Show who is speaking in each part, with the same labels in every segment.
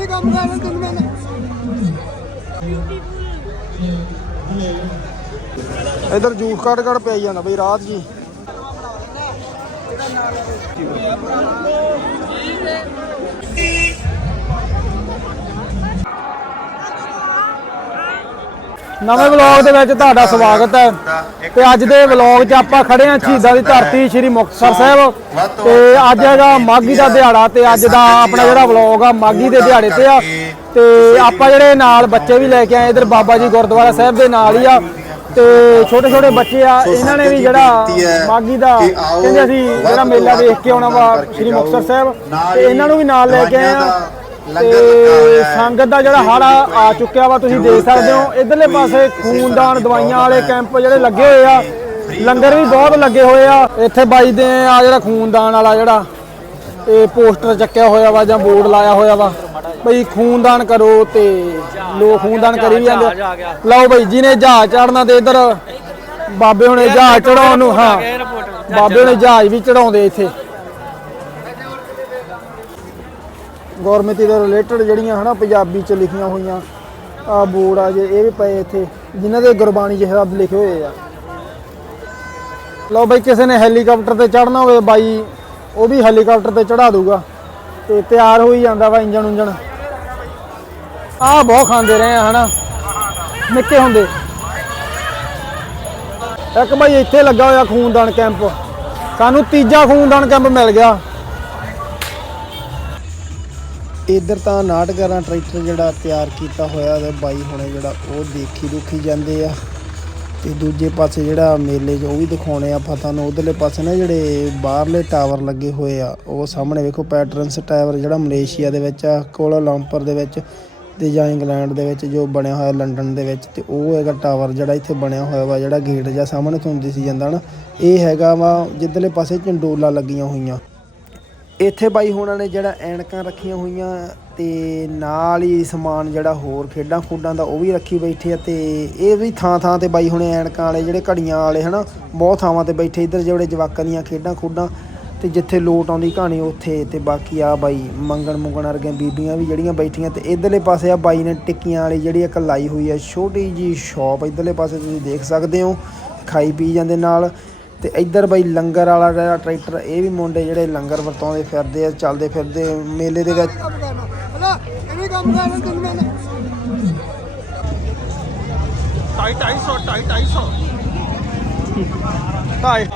Speaker 1: ਵੀ ਕੰਮ ਕਰ ਤੈਨੂੰ ਮੈਂ
Speaker 2: ਇਧਰ ਜੂਸ ਕੱਢ ਕੱਢ ਪਿਆਈ ਜਾਂਦਾ ਬਈ ਰਾਤ ਜੀ। ਨਵੇਂ ਵਲੌਗ ਦੇ ਵਿੱਚ ਤੁਹਾਡਾ ਸਵਾਗਤ ਹੈ। ਤੇ ਅੱਜ ਦੇ ਵਲੌਗ 'ਚ ਆਪਾਂ ਖੜੇ ਹਾਂ ਸ਼ਹੀਦਾਂ ਦੀ ਧਰਤੀ ਸ੍ਰੀ ਮੁਕਤਸਰ ਸਾਹਿਬ। ਤੇ ਅੱਜ ਹੈਗਾ ਮਾਗੀ ਦਾ ਦਿਹਾੜਾ ਤੇ ਅੱਜ ਦਾ ਆਪਣਾ ਜਿਹੜਾ ਵਲੌਗ ਆ ਮਾਗੀ ਦੇ ਦਿਹਾੜੇ ਤੇ ਆ। ਤੇ ਆਪਾਂ ਜਿਹੜੇ ਨਾਲ ਬੱਚੇ ਵੀ ਲੈ ਕੇ ਆਏ ਇਧਰ ਬਾਬਾ ਜੀ ਗੁਰਦੁਆਰਾ ਸਾਹਿਬ ਦੇ ਨਾਲ ਹੀ ਆ। ਤੇ ਛੋਟੇ ਛੋਟੇ ਬੱਚੇ ਆ ਇਹਨਾਂ ਨੇ ਵੀ ਜਿਹੜਾ ਮਾਗੀ ਦਾ ਕਹਿੰਦੇ ਅਸੀਂ ਜਿਹੜਾ ਮੇਲਾ ਦੇਖ ਕੇ ਆਉਣਾ ਵਾ ਸ੍ਰੀ ਮੁਕਤਸਰ ਸਾਹਿਬ। ਤੇ ਇਹਨਾਂ ਨੂੰ ਵੀ ਨਾਲ ਲੈ ਕੇ ਆਏ ਆ। ਸੰਗਤ ਦਾ ਜਿਹੜਾ ਹੜ ਆ ਚੁੱਕਿਆ ਵਾ ਤੁਸੀਂ ਦੇਖ ਸਕਦੇ ਹੋ। ਇਧਰਲੇ ਪਾਸੇ ਖੂਨਦਾਨ ਦਵਾਈਆਂ ਵਾਲੇ ਕੈਂਪ ਜਿਹੜੇ ਲੱਗੇ ਹੋਏ ਆ ਲੰਗਰ ਵੀ ਬਹੁਤ ਲੱਗੇ ਹੋਏ ਆ। ਇੱਥੇ ਬਾਈ ਦੇ ਆ ਜਿਹੜਾ ਖੂਨਦਾਨ ਵਾਲਾ ਜਿਹੜਾ ਇਹ ਪੋਸਟਰ ਚੱਕਿਆ ਹੋਇਆ ਵਾ ਜਾਂ ਬੋਰਡ ਲਾਇਆ ਹੋਇਆ ਵਾ। ਬਈ ਖੂਨਦਾਨ ਕਰੋ ਤੇ ਲੋਕ ਖੂਨਦਾਨ ਕਰੀ ਵੀ ਜਾਂਦੇ। ਲਓ ਬਈ ਜਿਹਨੇ ਜਹਾਜ਼ ਚੜਨਾ ਤੇ ਇਧਰ ਬਾਬੇ ਹੁਣੇ ਜਹਾਜ਼ ਚੜਾਉਣ ਨੂੰ ਹਾਂ। ਬਾਬੇ ਹੁਣੇ ਜਹਾਜ਼ ਵੀ ਚੜਾਉਂਦੇ ਇੱਥੇ। ਗੌਰਮਿਤੀ ਦੇ ਰਿਲੇਟਡ ਜਿਹੜੀਆਂ ਹਨਾ ਪੰਜਾਬੀ ਚ ਲਿਖੀਆਂ ਹੋਈਆਂ, ਆ ਬੋਰਡ ਆ ਜੇ, ਇਹ ਵੀ ਪਏ ਇੱਥੇ, ਜਿਨ੍ਹਾਂ ਦੇ ਗੁਰਬਾਣੀ ਜਿਹੇ ਸ਼ਬਦ ਲਿਖੇ ਹੋਏ ਆ। ਲਓ ਬਈ, ਕਿਸੇ ਨੇ ਹੈਲੀਕਾਪਟਰ ਤੇ ਚੜਨਾ ਹੋਵੇ ਬਾਈ, ਉਹ ਵੀ ਹੈਲੀਕਾਪਟਰ ਤੇ ਚੜਾ ਦੂਗਾ। ਤੇ ਤਿਆਰ ਹੋਈ ਜਾਂਦਾ ਵਾ ਇੰਜਣ ਉਂਜਣ। ਆ ਬਹੁਤ ਖਾਂਦੇ ਰਹੇ ਆ ਹਨਾ, ਨਿੱਕੇ ਹੁੰਦੇ। ਇੱਕ ਬਾਈ ਇੱਥੇ ਲੱਗਾ ਹੋਇਆ ਖੂਨਦਾਨ ਕੈਂਪ। ਸਾਨੂੰ ਤੀਜਾ ਖੂਨਦਾਨ ਕੈਂਪ ਮਿਲ ਗਿਆ। ਇੱਧਰ ਤਾਂ ਨਾਟਕਰਾਂ ਟਰੈਕਟਰ ਜਿਹੜਾ ਤਿਆਰ ਕੀਤਾ ਹੋਇਆ ਤੇ ਬਾਈ ਹੁਣੇ ਜਿਹੜਾ ਉਹ ਦੇਖੀ ਦੁਖੀ ਜਾਂਦੇ ਆ। ਤੇ ਦੂਜੇ ਪਾਸੇ ਜਿਹੜਾ ਮੇਲੇ 'ਚ ਉਹ ਵੀ ਦਿਖਾਉਣੇ ਆ ਆਪਾਂ ਨੂੰ ਉਧਰਲੇ ਪਾਸੇ ਨਾ ਜਿਹੜੇ ਬਾਹਰਲੇ ਟਾਵਰ ਲੱਗੇ ਹੋਏ ਆ, ਉਹ ਸਾਹਮਣੇ ਵੇਖੋ ਪੈਟਰਨਸ ਟਾਵਰ ਜਿਹੜਾ ਮਲੇਸ਼ੀਆ ਦੇ ਵਿੱਚ ਆ ਕੋਲਾਲੰਪਰ ਦੇ ਵਿੱਚ ਤੇ ਜਾਂ ਇੰਗਲੈਂਡ ਦੇ ਵਿੱਚ ਜੋ ਬਣਿਆ ਹੋਇਆ ਲੰਡਨ ਦੇ ਵਿੱਚ। ਤੇ ਉਹ ਹੈਗਾ ਟਾਵਰ ਜਿਹੜਾ ਇੱਥੇ ਬਣਿਆ ਹੋਇਆ ਵਾ, ਜਿਹੜਾ ਗੇਟ ਜਾਂ ਸਾਹਮਣੇ ਤੁਹਾਨੂੰ ਦਿਸੀ ਜਾਂਦਾ ਨਾ। ਇਹ ਹੈਗਾ ਵਾ ਜਿੱਧਰਲੇ ਪਾਸੇ ਝੰਡੋਲਾ ਲੱਗੀਆਂ ਹੋਈਆਂ। ਇੱਥੇ ਬਾਈ ਹੋਣਾ ਨੇ ਜਿਹੜਾ ਐਨਕਾਂ ਰੱਖੀਆਂ ਹੋਈਆਂ ਤੇ ਨਾਲ ਹੀ ਸਮਾਨ ਜਿਹੜਾ ਹੋਰ ਖੇਡਾਂ ਖੂਡਾਂ ਦਾ ਉਹ ਵੀ ਰੱਖੀ ਬੈਠੇ ਆ ਤੇ ਇਹ ਵੀ ਥਾਂ ਥਾਂ ਤੇ ਬਾਈ ਹੁਣੇ ਐਨਕਾਂ ਵਾਲੇ ਜਿਹੜੇ ਘੜੀਆਂ ਵਾਲੇ ਹਨਾ, ਬਹੁਤ ਥਾਵਾਂ ਤੇ ਬੈਠੇ ਇੱਧਰ ਜਿਹੜੇ ਜਵਾਕਾਂ ਦੀਆਂ ਖੇਡਾਂ ਖੂਡਾਂ ਤੇ ਜਿੱਥੇ ਲੋਟ ਆਉਂਦੀ ਕਹਾਣੀ ਉੱਥੇ ਤੇ ਬਾਕੀ ਆ ਬਾਈ ਮੰਗਣ ਮੁੰਗਣ ਵਰਗੀਆਂ ਬੀਬੀਆਂ ਵੀ ਜਿਹੜੀਆਂ ਬੈਠੀਆਂ ਤੇ ਇਧਰਲੇ ਪਾਸੇ ਆ ਬਾਈ ਨੇ ਟਿੱਕੀਆਂ ਵਾਲੀ ਜਿਹੜੀ ਇੱਕ ਲਾਈ ਹੋਈ ਆ ਛੋਟੀ ਜੀ ਸ਼ਾਪ ਇਧਰਲੇ ਪਾਸੇ ਤੁਸੀਂ ਦੇਖ ਸਕਦੇ ਹੋ, ਖਾਈ ਪੀ ਜਾਂਦੇ ਨਾਲ ਤੇ ਇੱਧਰ ਬਈ ਲੰਗਰ ਵਾਲਾ ਜਿਹੜਾ ਟਰੈਕਟਰ, ਇਹ ਵੀ ਮੁੰਡੇ ਜਿਹੜੇ ਲੰਗਰ ਵਰਤਾਉਂਦੇ ਫਿਰਦੇ ਆ, ਚੱਲਦੇ ਫਿਰਦੇ ਮੇਲੇ ਦੇ ਵਿੱਚ। ਢਾਈ ਢਾਈ ਢਾਈ ਢਾਈ ਢਾਈ।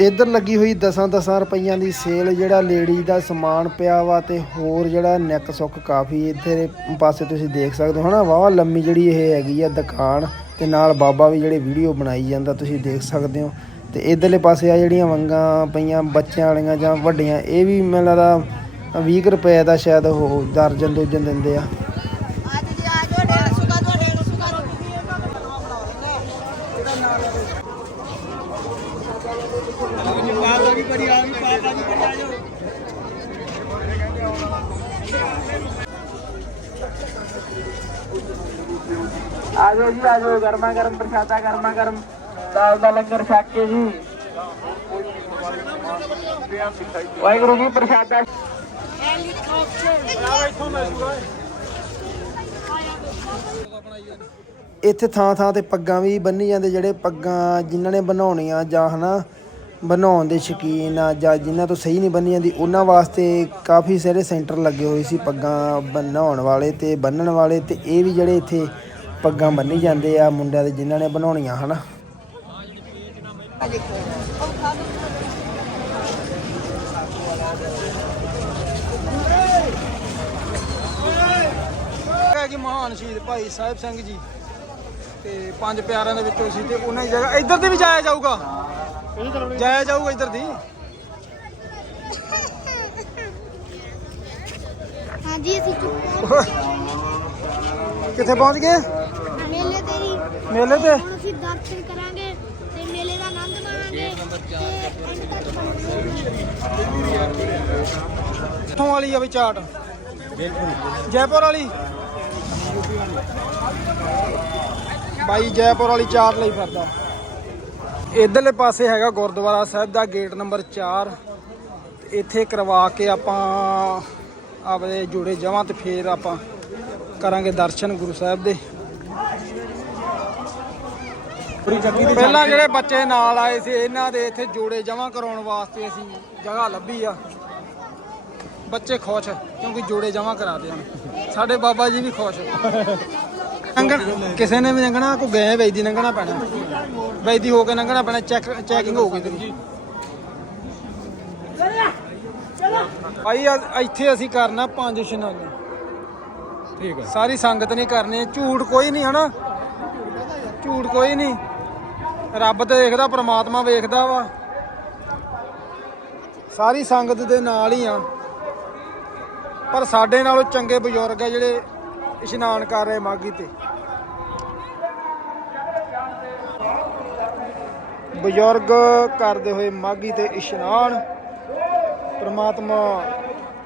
Speaker 2: ਇੱਧਰ ਲੱਗੀ ਹੋਈ 10-10 ਰੁਪਈਆਂ ਦੀ ਸੇਲ, ਜਿਹੜਾ ਲੇਡੀ ਦਾ ਸਮਾਨ ਪਿਆ ਵਾ ਤੇ ਹੋਰ ਜਿਹੜਾ ਨੈਕ ਸੁੱਕ ਕਾਫੀ ਇੱਧਰ ਪਾਸੇ ਤੁਸੀਂ ਦੇਖ ਸਕਦੇ ਹੋ ਹਨਾ, ਵਾਹ, ਲੰਮੀ ਜਿਹੜੀ ਇਹ ਹੈਗੀ ਆ ਦੁਕਾਨ ਤੇ ਨਾਲ ਬਾਬਾ ਵੀ ਜਿਹੜੇ ਵੀਡੀਓ ਬਣਾਈ ਜਾਂਦਾ, ਤੁਸੀਂ ਦੇਖ ਸਕਦੇ ਹੋ। ਤੇ ਇਧਰਲੇ ਪਾਸੇ ਆ ਜਿਹੜੀਆਂ ਵੰਗਾਂ ਪਈਆਂ ਬੱਚਿਆਂ ਵਾਲੀਆਂ ਜਾਂ ਵੱਡੀਆਂ, ਇਹ ਵੀ ਮੈਨੂੰ ਲੱਗਦਾ 20 ਰੁਪਏ ਦਾ ਸ਼ਾਇਦ ਉਹ ਦਰਜਨ ਦੂਜਨ ਦਿੰਦੇ ਆ।
Speaker 1: ਆਜੋ ਜੀ, ਆਜੋ, ਗਰਮਾ ਗਰਮ, ਪ੍ਰਸ਼ਾਦਾ ਗਰਮਾ ਗਰਮ। ਦਾਲ ਦਾ ਲੰਗਰ ਛਕ ਕੇ ਜੀ। ਵਾਹਿਗੁਰੂ ਜੀ, ਪ੍ਰਸ਼ਾਦਾ।
Speaker 2: ਇੱਥੇ ਥਾਂ ਥਾਂ ਤੇ ਪੱਗਾਂ ਵੀ ਬੰਨੀ ਜਾਂਦੇ ਜਿਹੜੇ ਪੱਗਾਂ ਜਿਨ੍ਹਾਂ ਨੇ ਬਣਾਉਣੀਆਂ ਜਾਂ ਹਨਾ ਬਣਾਉਣ ਦੇ ਸ਼ੌਕੀਨ ਆ ਜਾਂ ਜਿਨ੍ਹਾਂ ਤੋਂ ਸਹੀ ਨਹੀਂ ਬੰਨੀ ਜਾਂਦੀ, ਉਹਨਾਂ ਵਾਸਤੇ ਕਾਫੀ ਸਾਰੇ ਸੈਂਟਰ ਲੱਗੇ ਹੋਏ ਸੀ ਪੱਗਾਂ ਬਣਾਉਣ ਵਾਲੇ ਤੇ ਬੰਨਣ ਵਾਲੇ ਤੇ ਇਹ ਵੀ ਜਿਹੜੇ ਇੱਥੇ ਪੱਗਾਂ ਬੰਨੀ ਜਾਂਦੇ ਆ ਮੁੰਡਿਆਂ ਦੇ ਜਿਨ੍ਹਾਂ ਨੇ ਬਣਾਉਣੀਆਂ, ਹਨਾ? ਹੈ ਕਿ ਮਹਾਨ ਸ਼ਹੀਦ ਭਾਈ ਸਾਹਿਬ ਸਿੰਘ ਜੀ ਤੇ ਪੰਜ ਪਿਆਰਿਆਂ ਦੇ ਵਿੱਚੋਂ ਸੀ ਤੇ ਉਹਨਾਂ ਦੀ ਜਗ੍ਹਾ ਇੱਧਰ ਦੀ ਵੀ ਜਾਇਆ ਜਾਊਗਾ? ਜਾਇਆ ਜਾਊਗਾ ਇੱਧਰ ਦੀ।
Speaker 3: ਹਾਂਜੀ ਅਸੀਂ ਚੁੱਪ
Speaker 2: ਕਿੱਥੇ ਪਹੁੰਚ ਗਏ?
Speaker 3: ਮੇਲੇ ਤੇਰੀ
Speaker 2: ਮੇਲੇ ਤੇ?
Speaker 3: ਹੁਣ ਅਸੀਂ ਦਰਸ਼ਨ ਕਰਾਂਗੇ ਤੇ ਮੇਲੇ ਦਾ ਆਨੰਦ ਮਾਣਾਂਗੇ ਤੇ ਐਂਡ ਤੱਕ ਪਹੁੰਚਾਂਗੇ
Speaker 2: ਕਿੱਥੋਂ ਵਾਲੀ ਆ ਵੀ ਚਾਟ। ਜੈਪੁਰ ਵਾਲੀ? ਬਾਈ ਜੈਪੁਰ ਵਾਲੀ ਚਾਟ ਲਈ ਫਿਰਦਾ। ਇਧਰਲੇ ਪਾਸੇ ਹੈਗਾ ਗੁਰਦੁਆਰਾ ਸਾਹਿਬ ਦਾ ਗੇਟ ਨੰਬਰ 4 ਇੱਥੇ ਕਰਵਾ ਕੇ ਆਪਾਂ ਆਪਦੇ ਜੋੜੇ ਜਮਾਂ ਤੇ ਫੇਰ ਆਪਾਂ ਕਰਾਂਗੇ ਦਰਸ਼ਨ ਗੁਰੂ ਸਾਹਿਬ ਦੇ। ਪਹਿਲਾਂ ਜਿਹੜੇ ਬੱਚੇ ਨਾਲ ਆਏ ਸੀ, ਇਹਨਾਂ ਦੇ ਇੱਥੇ ਜੋੜੇ ਜਮ੍ਹਾਂ ਕਰਾਉਣ ਵਾਸਤੇ ਅਸੀਂ ਜਗ੍ਹਾ ਲੱਭੀ ਆ। ਬੱਚੇ ਖੁਸ਼, ਕਿਉਂਕਿ ਜੋੜੇ ਜਮ੍ਹਾਂ ਕਰਾਤੇ ਹਨ ਸਾਡੇ ਬਾਬਾ ਜੀ ਵੀ ਖੁਸ਼। ਲੰਘਣ ਕਿਸੇ ਨੇ ਵੀ ਲੰਘਣਾ ਕੋ ਗਏ ਵੈਦੀ ਲੰਘਣਾ ਪੈਣਾ। ਵੈਦੀ ਹੋ ਕੇ ਲੰਘਣਾ ਪੈਣਾ ਚੈੱਕ ਚੈਕਿੰਗ ਹੋਊਗੀ ਤੇਰੀ। ਭਾਈ ਇੱਥੇ ਅਸੀਂ ਕਰਨਾ ਪੰਜ ਇਸ਼ਨਾਨੇ
Speaker 4: ਠੀਕ ਹੈ
Speaker 2: ਸਾਰੀ ਸੰਗਤ ਨੇ ਕਰਨੇ ਝੂਠ ਕੋਈ ਨਹੀਂ ਹਨਾ? ਝੂਠ ਕੋਈ ਨਹੀਂ। ਰੱਬ ਤੇ ਦੇਖਦਾ ਪ੍ਰਮਾਤਮਾ ਵੇਖਦਾ ਵਾ। ਸਾਰੀ ਸੰਗਤ ਦੇ ਨਾਲ ਹੀ ਆ। ਪਰ ਸਾਡੇ ਨਾਲੋਂ ਚੰਗੇ ਬਜ਼ੁਰਗ ਆ ਜਿਹੜੇ ਇਸ਼ਨਾਨ ਕਰ ਰਹੇ ਮਾਗੀ ਤੇ। ਬਜ਼ੁਰਗ ਕਰਦੇ ਹੋਏ ਮਾਗੀ ਤੇ ਇਸ਼ਨਾਨ ਪ੍ਰਮਾਤਮਾ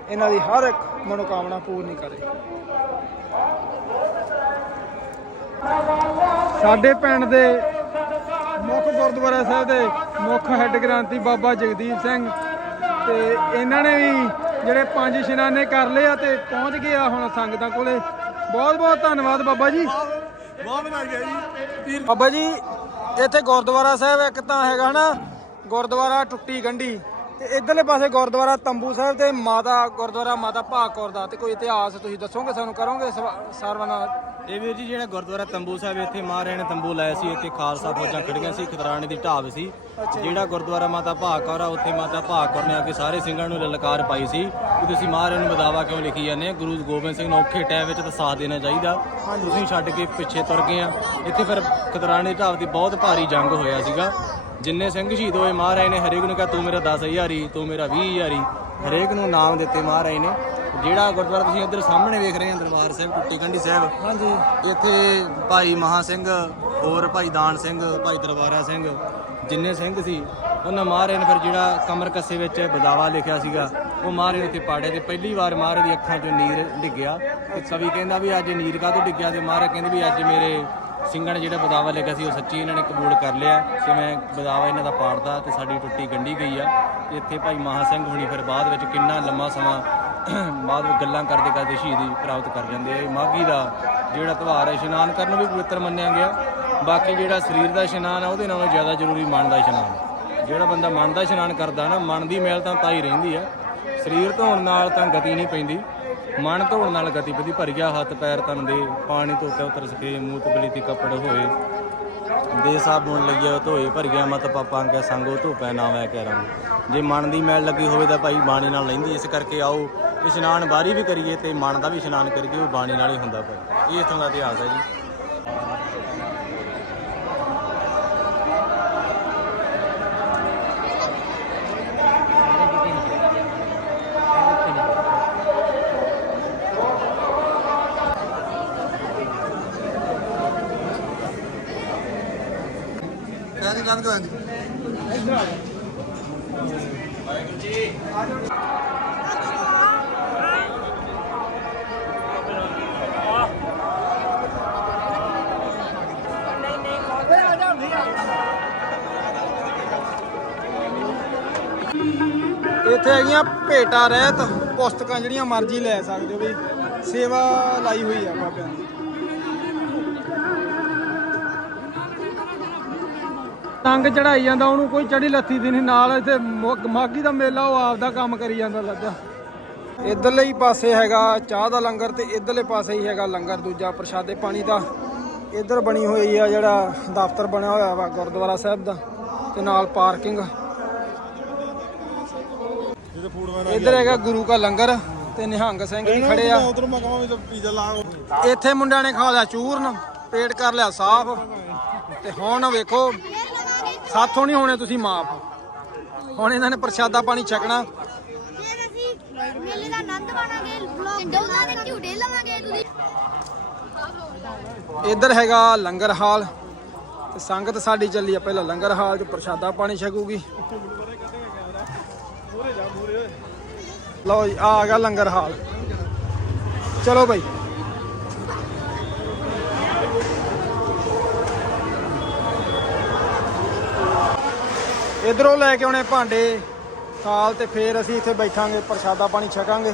Speaker 2: ਇਹਨਾਂ ਦੀ ਹਰ ਇੱਕ ਮਨੋਕਾਮਨਾ ਪੂਰਨੀ ਕਰੇ। ਸਾਡੇ ਪਿੰਡ ਦੇ ਮੁੱਖ ਗੁਰਦੁਆਰਾ ਸਾਹਿਬ ਦੇ ਮੁੱਖ ਹੈੱਡ ਗ੍ਰੰਥੀ ਬਾਬਾ ਜਗਦੀਪ ਸਿੰਘ ਤੇ ਇਹਨਾਂ ਨੇ ਵੀ ਜਿਹੜੇ ਪੰਜ ਇਸ਼ਨਾਨੇ ਕਰ ਲਏ ਆ ਤੇ ਪਹੁੰਚ ਗਏ ਆ ਹੁਣ ਸੰਗਤਾਂ ਕੋਲੇ। ਬਹੁਤ ਬਹੁਤ ਧੰਨਵਾਦ ਬਾਬਾ ਜੀ।
Speaker 4: ਬਹੁਤ ਗਿਆ ਜੀ।
Speaker 2: ਬਾਬਾ ਜੀ ਇੱਥੇ ਗੁਰਦੁਆਰਾ ਸਾਹਿਬ ਇੱਕ ਤਾਂ ਹੈਗਾ ਨਾ ਗੁਰਦੁਆਰਾ ਟੁੱਟੀ ਗੰਢੀ। ਤੇ ਇਧਰਲੇ ਪਾਸੇ ਗੁਰਦੁਆਰਾ ਤੰਬੂ ਸਾਹਿਬ ਤੇ ਮਾਤਾ ਗੁਰਦੁਆਰਾ ਮਾਤਾ ਭਾਗਕੌਰ ਦਾ ਤੇ ਕੋਈ ਇਤਿਹਾਸ ਤੁਸੀਂ ਦੱਸੋਗੇ ਸਾਨੂੰ ਕਰੋਗੇ ਸਰਵਨਾ
Speaker 4: ਇਹ ਵੀਰ ਜੀ ਜਿਹੜਾ ਗੁਰਦੁਆਰਾ ਤੰਬੂ ਸਾਹਿਬ ਇੱਥੇ ਮਹਾਰਾਜ ਨੇ ਤੰਬੂ ਲਾਇਆ ਸੀ ਇੱਥੇ ਖਾਲਸਾ ਫੌਜਾਂ ਖੜੀਆਂ ਸੀ ਖਤਰਾਣੇ ਦੀ ਢਾਬ ਸੀ। ਜਿਹੜਾ ਗੁਰਦੁਆਰਾ ਮਾਤਾ ਭਾਗਕੌਰ ਆ ਉੱਥੇ ਮਾਤਾ ਭਾਗਕੌਰ ਨੇ ਆ ਕੇ ਸਾਰੇ ਸਿੰਘਾਂ ਨੂੰ ਲਲਕਾਰ ਪਾਈ ਸੀ। ਕਿ ਤੁਸੀਂ ਮਹਾਰਾਜ ਨੂੰ ਬਦਾਵਾ ਕਿਉਂ ਲਿਖੀ ਜਾਂਦੇ ਆ ਗੁਰੂ ਗੋਬਿੰਦ ਸਿੰਘ ਨੂੰ ਔਖੇ ਟਾਈਮ ਵਿੱਚ ਤਾਂ ਸਾਥ ਦੇਣਾ ਚਾਹੀਦਾ। ਤੁਸੀਂ ਛੱਡ ਕੇ ਪਿੱਛੇ ਤੁਰ ਗਏ ਆ। ਇੱਥੇ ਫਿਰ ਖਤਰਾਣੇ ਢਾਬ ਦੀ ਬਹੁਤ ਭਾਰੀ ਜੰਗ ਹੋਇਆ ਸੀਗਾ। ਜਿੰਨੇ ਸਿੰਘ ਸ਼ਹੀਦ ਹੋਏ ਮਹਾਰਾਜ ਨੇ ਹਰੇਕ ਨੂੰ ਕਿਹਾ ਤੂੰ ਮੇਰਾ 10000 ਹੀ ਤੂੰ ਮੇਰਾ 20000 ਹੀ ਹਰੇਕ ਨੂੰ ਨਾਮ ਦਿੱਤੇ ਮਹਾਰਾਜ ਨੇ। ਜਿਹੜਾ ਗੁਰਦੁਆਰਾ ਤੁਸੀਂ ਇੱਧਰ ਸਾਹਮਣੇ ਵੇਖ ਰਹੇ ਹੋ ਦਰਬਾਰ ਸਾਹਿਬ ਟੁੱਟੀ ਕੰਢੀ ਸਾਹਿਬ।
Speaker 2: ਹਾਂਜੀ।
Speaker 4: ਇੱਥੇ ਭਾਈ ਮਹਾ ਸਿੰਘ ਹੋਰ ਭਾਈ ਦਾਨ ਸਿੰਘ ਭਾਈ ਦਰਬਾਰਾ ਸਿੰਘ ਜਿੰਨੇ ਸਿੰਘ ਸੀ ਉਹਨਾਂ ਮਹਾਰਾਜ ਨੇ ਫਿਰ ਜਿਹੜਾ ਕਮਰ ਕੱਸੇ ਵਿੱਚ ਬਦਾਵਾ ਲਿਖਿਆ ਸੀਗਾ ਉਹ ਮਹਾਰਾਜ ਨੇ ਉੱਥੇ ਪਾੜਿਆ ਤੇ ਪਹਿਲੀ ਵਾਰ ਮਹਾਰਾਜ ਦੀ ਅੱਖਾਂ 'ਚੋਂ ਨੀਰ ਡਿੱਗਿਆ ਤੇ ਕਵੀ ਕਹਿੰਦਾ ਵੀ ਅੱਜ ਨੀਰ ਕਾਹਤੋਂ ਡਿੱਗਿਆ ਤੇ ਮਹਾਰਾਜ ਕਹਿੰਦੇ ਵੀ ਅੱਜ ਮੇਰੇ ਸਿੰਘਾਂ ਨੇ ਜਿਹੜਾ ਬਦਾਵਾ ਲਿਖਿਆ ਸੀ ਉਹ ਸੱਚੀ ਇਹਨਾਂ ਨੇ ਕਬੂਲ ਕਰ ਲਿਆ ਕਿ ਮੈਂ ਬਦਾਵਾ ਇਹਨਾਂ ਦਾ ਪਾੜਦਾ ਤੇ ਸਾਡੀ ਟੁੱਟੀ ਗੰਢੀ ਗਈ ਆ। ਇੱਥੇ ਭਾਈ ਮਹਾ ਸਿੰਘ ਹੋਣੀ ਫਿਰ ਬਾਅਦ ਵਿੱਚ ਕਿੰਨਾ ਲੰਮਾ ਸਮਾਂ ਬਾਅਦ ਵਿੱਚ ਗੱਲਾਂ ਕਰਦੇ ਕਰਦੇ ਸ਼ਹੀਦੀ ਪ੍ਰਾਪਤ ਕਰ ਜਾਂਦੇ ਆ। ਇਹ ਮਾਘੀ ਦਾ ਜਿਹੜਾ ਤਿਉਹਾਰ ਹੈ, ਇਸ਼ਨਾਨ ਕਰਨ ਵੀ ਪਵਿੱਤਰ ਮੰਨਿਆ ਗਿਆ। ਬਾਕੀ ਜਿਹੜਾ ਸਰੀਰ ਦਾ ਇਸ਼ਨਾਨ ਆ, ਉਹਦੇ ਨਾਲੋਂ ਜ਼ਿਆਦਾ ਜ਼ਰੂਰੀ ਮਨ ਦਾ ਇਸ਼ਨਾਨ। ਜਿਹੜਾ ਬੰਦਾ ਮਨ ਦਾ ਇਸ਼ਨਾਨ ਕਰਦਾ ਨਾ, ਮਨ ਦੀ ਮੈਲ ਤਾਂ ਤਾਂ ਹੀ ਰਹਿੰਦੀ ਆ। ਸਰੀਰ ਧੋਣ ਨਾਲ ਤਾਂ ਗਤੀ ਨਹੀਂ ਪੈਂਦੀ। ਮਨ ਧੋਣ ਨਾਲ ਗਤੀ ਪੈਂਦੀ ਭਰ ਗਿਆ, ਹੱਥ ਪੈਰ ਤਨ ਦੇ, ਪਾਣੀ ਧੋਤੇ, ਉਤਰ ਸਕੇ ਮੂਤ ਬਲੀ ਤੇ ਕੱਪੜ ਹੋਏ। ਦੇ ਸਾਬੂਨ ਲੱਗਿਆ, ਧੋਏ, ਭਰ ਗਿਆ, ਮਤ ਪਾਪਾਂ ਕੈ ਸੰਗੋ ਧੋਪੈ ਨਾ ਵੈ ਕੈ ਰੰਗ ਜੇ ਮਨ ਦੀ ਮੈਲ ਲੱਗੀ ਹੋਵੇ ਤਾਂ ਭਾਈ ਬਾਣੀ ਨਾਲ ਲੈਂਦੀ, ਇਸ ਕਰਕੇ ਆਓ, ਇਸ਼ਨਾਨ ਬਾਰੀ ਵੀ ਕਰੀਏ ਤੇ ਮਨ ਦਾ ਵੀ ਇਸ਼ਨਾਨ ਕਰੀਏ, ਉਹ ਬਾਣੀ ਨਾਲ ਹੀ ਹੁੰਦਾ ਭਾਈ। ਇਹ ਇਥੋਂ ਦਾ ਇਤਿਹਾਸ ਹੈ ਜੀ।
Speaker 2: ਇੱਥੇ ਹੈਗੀਆਂ ਭੇਟਾ ਰਹਿਤ, ਪੁਸਤਕਾਂ ਜਿਹੜੀਆਂ ਮਰਜ਼ੀ ਲੈ ਸਕਦੇ ਹੋ ਵੀ ਸੇਵਾ ਲਾਈ ਹੋਈ ਆ ਬਾਬਿਆਂ ਦੀ ਤੰਗ ਚੜਾਈ ਜਾਂਦਾ, ਉਹਨੂੰ ਕੋਈ ਚੜੀ ਲੱਥੀ ਦੀ ਨਹੀਂ, ਨਾਲ ਇੱਥੇ ਮੁ- ਮਾਘੀ ਦਾ ਮੇਲਾ, ਉਹ ਆਪਦਾ ਕੰਮ ਕਰੀ ਜਾਂਦਾ ਲੱਗਾ। ਇਧਰਲੇ ਹੀ ਪਾਸੇ ਹੈਗਾ ਚਾਹ ਦਾ ਲੰਗਰ ਤੇ ਇਧਰਲੇ ਪਾਸੇ ਹੀ ਹੈਗਾ ਲੰਗਰ, ਦੂਜਾ ਪ੍ਰਸ਼ਾਦੇ ਪਾਣੀ ਦਾ। ਇਧਰ ਬਣੀ ਹੋਈ ਆ ਜਿਹੜਾ ਦਫ਼ਤਰ ਬਣਿਆ ਹੋਇਆ ਵਾ, ਗੁਰਦੁਆਰਾ ਸਾਹਿਬ ਦਾ, ਤੇ ਨਾਲ ਪਾਰਕਿੰਗ। ਇੱਧਰ ਹੈਗਾ ਗੁਰੂ ਕਾ ਲੰਗਰ, ਤੇ ਨਿਹੰਗ ਸਿੰਘ ਵੀ ਖੜੇ ਆ। ਇੱਥੇ ਮੁੰਡਿਆਂ ਨੇ ਖਾ ਲਿਆ ਚੂਰਨ, ਪੇਟ ਕਰ ਲਿਆ ਸਾਫ਼। ਤੇ ਹੁਣ ਵੇਖੋ ਸਾਥੋਂ ਨਹੀਂ ਹੋਣੇ ਤੁਸੀਂ ਮਾਫ। ਹੁਣ ਇਹਨਾਂ ਨੇ ਪ੍ਰਸ਼ਾਦਾ ਪਾਣੀ ਛਕਣਾ।
Speaker 3: ਫਿਰ ਅਸੀਂ ਮੇਲੇ ਦਾ ਆਨੰਦ ਮਾਣਾਂਗੇ ਬਲੌਗ ਦੋਨਾਂ ਦੇ ਝੂਟੇ ਲਵਾਂਗੇ ਤੁਸੀਂ।
Speaker 2: ਇੱਧਰ ਹੈਗਾ ਲੰਗਰ ਹਾਲ। ਤੇ ਸੰਗਤ ਸਾਡੀ ਚੱਲੀ ਆ ਪਹਿਲਾਂ ਲੰਗਰ ਹਾਲ 'ਚ ਪ੍ਰਸ਼ਾਦਾ ਪਾਣੀ ਛਕੂਗੀ। ਲਓ ਜੀ ਆ ਗਿਆ ਲੰਗਰ ਹਾਲ। ਚਲੋ ਬਈ। ਇਧਰੋਂ ਲੈ ਕੇ ਆਉਣੇ ਭਾਂਡੇ, ਸਾਲ ਤੇ ਫੇਰ ਅਸੀਂ ਇੱਥੇ ਬੈਠਾਂਗੇ, ਪ੍ਰਸ਼ਾਦਾ ਪਾਣੀ ਛਕਾਂਗੇ।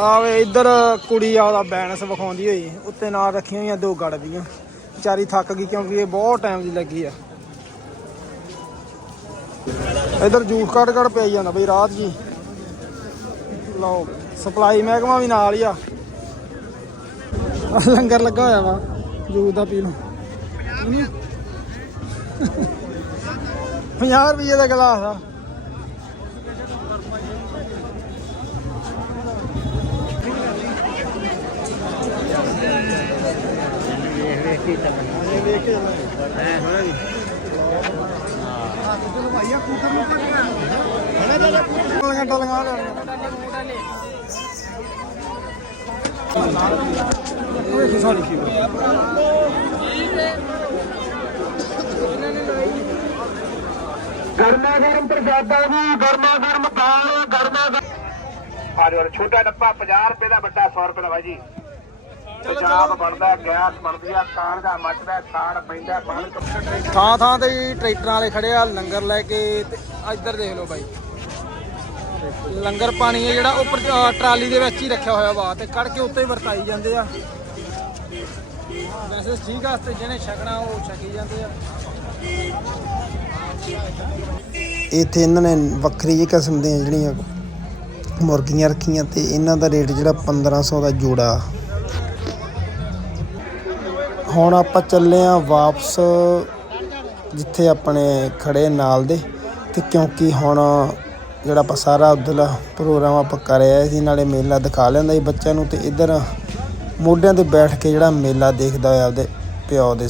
Speaker 2: ਆਵੇ ਇੱਧਰ ਕੁੜੀ ਆ ਉਹਦਾ ਵਿਖਾਉਂਦੀ ਹੋਈ, ਉੱਤੇ ਨਾਲ ਰੱਖੀਆਂ ਹੋਈਆਂ ਦੋ ਗੜ ਦੀਆਂ ਵਿਚਾਰੀ ਥੱਕ ਗਈ ਕਿਉਂਕਿ ਇਹ ਬਹੁਤ ਟਾਈਮ ਦੀ ਲੱਗੀ ਆ। ਇੱਧਰ ਜੂਸ ਕੱਢ ਕੱਢ ਪਿਆਈ ਜਾਂਦਾ ਬਈ, ਰਾਤ ਜੀ। ਲਓ ਸਪਲਾਈ ਮਹਿਕਮਾ ਵੀ ਨਾਲ ਹੀ ਆ। ਲੰਗਰ ਲੱਗਾ ਹੋਇਆ ਵਾ ਜੂਸ ਦਾ ਪੀ ਲਓ। 50 ਰੁਪਏ ਦਾ ਗਲਾਸ ਆ। ਘੰਟਾ ਲਗਾ ਲੈਣਾ ਸਾਰੀ ਕੀ
Speaker 1: ਗਰਮਾ ਗਰਮ ਪ੍ਰਸ਼ਾਦਾ ਜੀ ਗਰਮਾ ਗਰਮ ਦਾਲ ਗਰਮਾ ਗਰਮ ਆਜੋ ਆਜੋ, ਛੋਟਾ ਡੱਬਾ 50 ਰੁਪਏ ਦਾ ਵੱਡਾ 100 ਰੁਪਏ ਦਾ ਬਾਈ ਜੀ। ਬਣਦਾ ਗੈਸ ਬਣਦੀ ਆ ਕਾਰ ਦਾ ਮੱਚਦਾ ਖਾਣ ਪੈਂਦਾ ਪਾਣੀ
Speaker 2: ਥਾਂ ਥਾਂ ਤੇ ਟਰੈਕਟਰਾਂ ਵਾਲੇ ਖੜੇ ਆ ਲੰਗਰ ਲੈ ਕੇ ਤੇ ਇੱਧਰ ਦੇਖ ਲਓ ਬਾਈ। ਲੰਗਰ ਪਾਣੀ ਹੈ ਜਿਹੜਾ ਉੱਪਰ ਟਰਾਲੀ ਦੇ ਵਿੱਚ ਹੀ ਰੱਖਿਆ ਹੋਇਆ ਵਾ ਤੇ ਕੱਢ ਕੇ ਉੱਤੇ ਹੀ ਵਰਤਾਈ ਜਾਂਦੇ ਆ। ਵੈਸੇ ਠੀਕ ਆ ਤੇ ਜਿਹਨੇ ਛਕਣਾ ਉਹ ਛਕੀ ਜਾਂਦੇ ਆ। ਇੱਥੇ ਇਹਨਾਂ ਨੇ ਵੱਖਰੀ ਜਿਹੀ ਕਿਸਮ ਦੀਆਂ ਜਿਹੜੀਆਂ ਮੁਰਗੀਆਂ ਰੱਖੀਆਂ ਤੇ ਇਹਨਾਂ ਦਾ ਰੇਟ ਜਿਹੜਾ 1500 ਦਾ ਜੋੜਾ। ਹੁਣ ਆਪਾਂ ਚੱਲੇ ਆ ਵਾਪਸ, ਜਿੱਥੇ ਆਪਣੇ ਖੜੇ ਨਾਲ ਦੇ ਤੇ ਕਿਉਂਕਿ ਹੁਣ ਜਿਹੜਾ ਆਪਾਂ ਸਾਰਾ ਉਧਰਲਾ ਪ੍ਰੋਗਰਾਮ ਆਪਾਂ ਕਰਿਆ ਸੀ ਨਾਲੇ ਮੇਲਾ ਦਿਖਾ ਲੈਂਦਾ ਸੀ ਬੱਚਿਆਂ ਨੂੰ ਤੇ ਇੱਧਰ ਮੋਢਿਆਂ ਤੇ ਬੈਠ ਕੇ ਜਿਹੜਾ ਮੇਲਾ ਦੇਖਦਾ ਹੋਇਆ ਆਪਦੇ ਪਿਓ ਦੇ